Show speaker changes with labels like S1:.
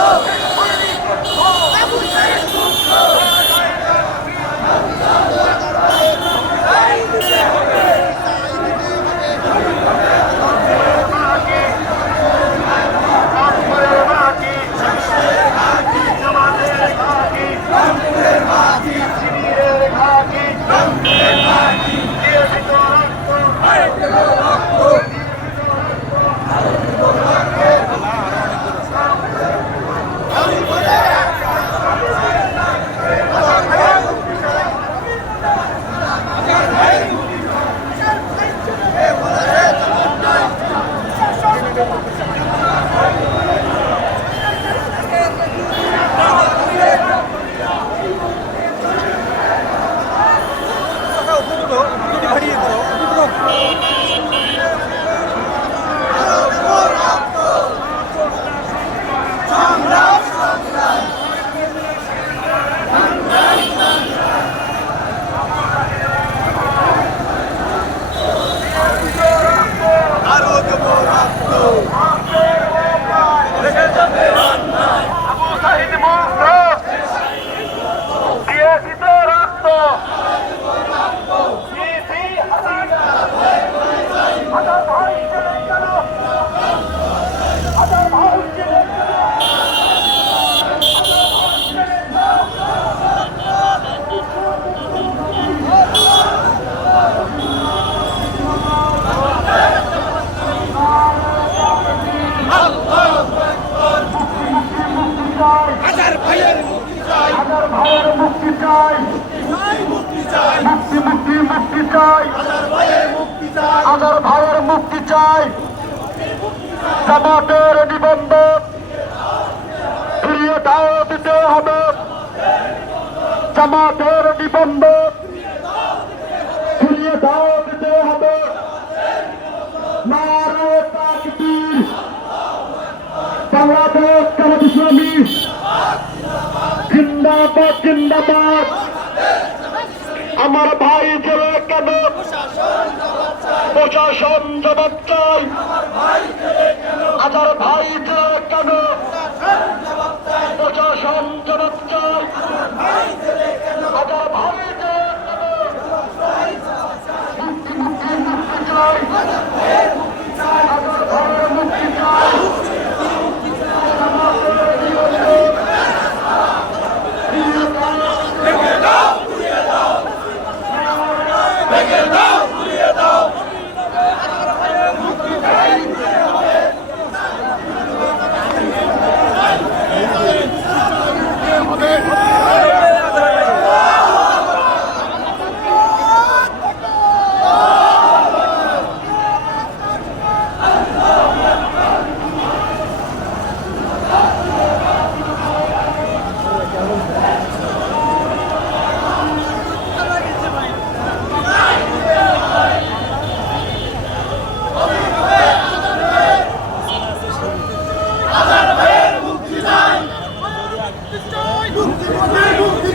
S1: Go! জামাতের নিবন্ধন। ফিরিয়ে দাও দিতে হবে। জামাতের নিবন্ধন। ফিরিয়ে দাও দিতে হবে। আমার ভাই জেলে কেন প্রশাসন জবাব চাই। হাজার ভাই মুক্তি